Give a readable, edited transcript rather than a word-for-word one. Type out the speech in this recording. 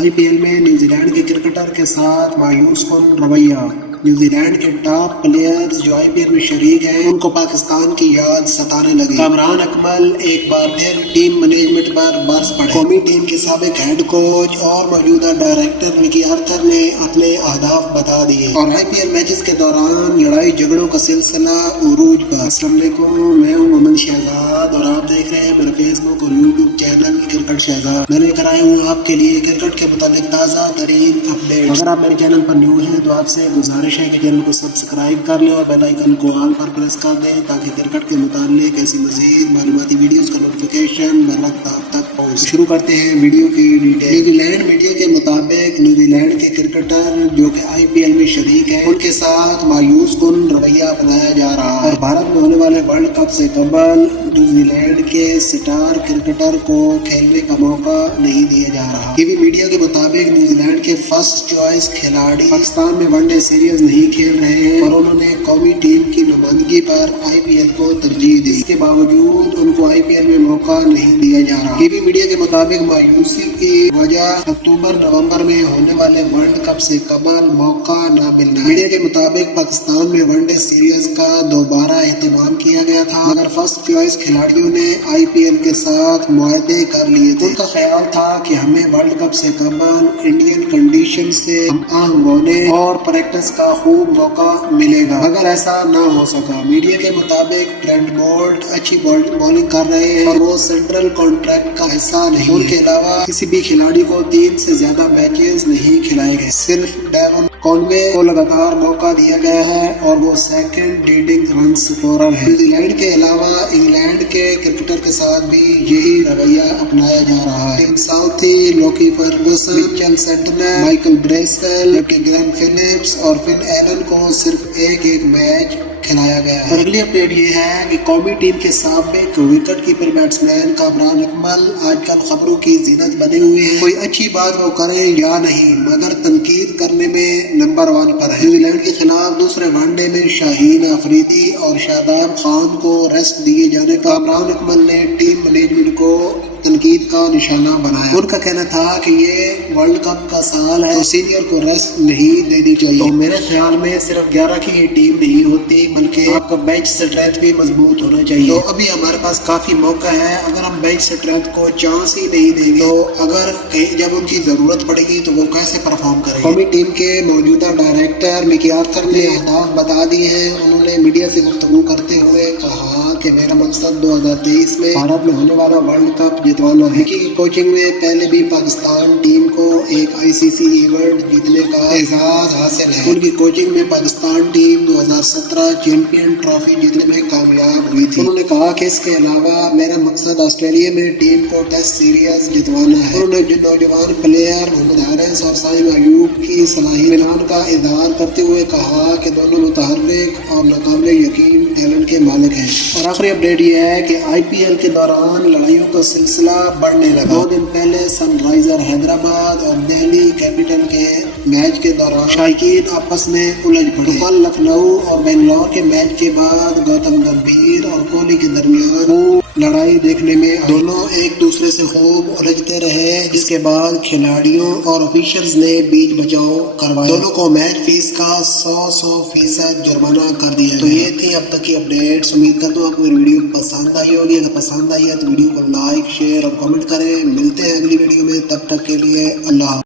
IPL में New Zealand के cricketer के साथ मायूस कन रवैया। न्यूजीलैंड के टॉप प्लेयर्स जो IPL में शरीक हैं उनको पाकिस्तान की याद सताने लगी। कामरान अकमल एक बार फिर टीम मैनेजमेंट पर बरस पड़े। कौमी टीम के साबिक हेड कोच और मौजूदा डायरेक्टर मिकी आर्थर ने अपने अहदाफ बता दिए और IPL मैचेस के दौरान लड़ाई झगड़ों का सिलसिला उरूज पर। अस्सलाम वालेकुम, मैं हूं मोहम्मद शहजाद और आप देख रहे हैं मेरे फेसबुक और यूट्यूब चैनल क्रिकेट शहजाद। मैं लेकर आया हूँ आपके लिए क्रिकेट के मुतालिक ताज़ा तरीन अपडेट। अगर आप मेरे चैनल पर न्यू हैं तो आपसे गुजारिश है कि चैनल को सब्सक्राइब कर लें और बेल आइकन को ऑल पर प्रेस कर दें ताकि क्रिकेट के मुतालिक ऐसी मज़ीद मालूमाती वीडियोस का नोटिफिकेशन बर वक्त आप तक पहुँच। शुरू करते हैं वीडियो की डिटेल। न्यूजीलैंड मीडिया के मुताबिक न्यूजीलैंड के क्रिकेटर जो कि IPL में शरीक हैं उनके साथ मायूस कन रवैया अपनाया जा रहा है और भारत में होने वाले वर्ल्ड कप से कबल न्यूजीलैंड के स्टार क्रिकेटर को खेलने का मौका नहीं दिया जा रहा। टीवी मीडिया के मुताबिक न्यूजीलैंड के फर्स्ट चॉइस खिलाड़ी पाकिस्तान में वनडे सीरीज नहीं खेल रहे हैं और उन्होंने कौमी टीम की नुमाइंदगी पर IPL को तरजीह दी। इसके बावजूद उनको IPL में मौका नहीं दिया जा रहा। टीवी मीडिया के मुताबिक मायूसी की वजह अक्टूबर-नवंबर में होने वाले वर्ल्ड कप से कबल मौका न मिलना। मीडिया के मुताबिक पाकिस्तान में वनडे सीरीज का दोबारा एहतमाम किया गया था मगर फर्स्ट चॉइस खिलाड़ियों ने IPL के साथ मुआहदे कर लिए थे। उनका ख्याल था कि हमें वर्ल्ड कप से कबल इंडियन कंडीशन से हम होने और प्रैक्टिस का खूब मौका मिलेगा मगर ऐसा न हो सका। मीडिया के मुताबिक ट्रेंट बोल्ट अच्छी बॉलिंग कर रहे हैं और वो सेंट्रल कॉन्ट्रैक्ट का हिस्सा नहीं। उनके अलावा किसी भी खिलाड़ी को 3 से ज्यादा मैचेस नहीं खिलाए गए। सिर्फ डेवन कॉनवे को लगातार मौका दिया गया है और वो सेकंड लीडिंग रन स्कोरर है। न्यूजीलैंड के अलावा इंग्लैंड के क्रिकेटर के साथ भी यही रवैया अपनाया जा रहा है। Southee, Lockie Ferguson, Mitchell Santner, Michael Bracewell, जबकि ग्लेन फिलिप्स और फिन एलन को सिर्फ एक मैच खिलाया गया है। अगली अपडेट ये है कि कौमी टीम के साबिक wicket keeper batsman Kamran Akmal आजकल खबरों की जीनत बने हुए हैं। कोई अच्छी बात वो करें या नहीं मगर तनकीद करने में नंबर 1 पर है। न्यूजीलैंड के खिलाफ दूसरे वनडे में शाहीन अफरीदी और शादाब खान को रेस्ट दिए जाने पर कामरान अकमल ने टीम मैनेजमेंट को तनकीद का निशाना बनाया। उनका कहना था कि ये वर्ल्ड कप का साल है तो सीनियर को रेस्ट नहीं देनी चाहिए। तो मेरे ख्याल में सिर्फ 11 की ही टीम नहीं होती बल्कि आपका बेंच स्ट्रेंथ भी मजबूत होना चाहिए। तो अभी हमारे पास काफी मौका है। अगर हम बेंच स्ट्रेंथ को चांस ही नहीं देंगे तो अगर कहीं जब उनकी जरूरत पड़ेगी तो वो कैसे परफॉर्म करेंगे। कौमी टीम के मौजूदा डायरेक्टर मिकी आर्थर ने अहदाफ बता दिए हैं। उन्होंने मीडिया से गुफ्तगू करते हुए कहा कि मेरा मकसद 2023 में भारत में होने वाला वर्ल्ड कप जितवाना है। मिकी की कोचिंग में पहले भी पाकिस्तान टीम को एक ICC इवेंट जीतने का एजाज हासिल है। उनकी कोचिंग में पाकिस्तान टीम 2017 चैंपियन ट्रॉफी जीतने में कामयाब हुई थी। उन्होंने कहा कि इसके अलावा मेरा मकसद ऑस्ट्रेलिया में टीम को टेस्ट सीरीज जितवाना है। उन्होंने नौजवान प्लेयर मोहम्मद हारिस और साइम अयूब की सलाहियत का इज़हार करते हुए कहा कि दोनों मुतहर्रिक और नाकाबिले यकीन टैलेंट के मालिक हैं। और आखिरी अपडेट ये है कि IPL के दौरान लड़ाइयों का सिलसिला बढ़ने लगा। 2 दिन पहले सनराइजर हैदराबाद और दिल्ली कैपिटल के मैच के दौरान शायकीन आपस में उलझ पड़े। कल लखनऊ और बेंगलोर के मैच के बाद गौतम गंभीर और कोहली के दरमियान लड़ाई देखने में दोनों एक दूसरे से खूब उलझते रहे जिसके बाद खिलाड़ियों और ऑफिशियल्स ने बीच बचाव करवाया। दोनों को मैच फीस का 100% जुर्माना कर दिया। तो ये थी अब तक की अपडेट्स। उम्मीद करता हूँ आपको वीडियो पसंद आई होगी। अगर पसंद आई है तो वीडियो को लाइक, शेयर और कमेंट करें। मिलते हैं अगली वीडियो में, तब तक के लिए अल्लाह।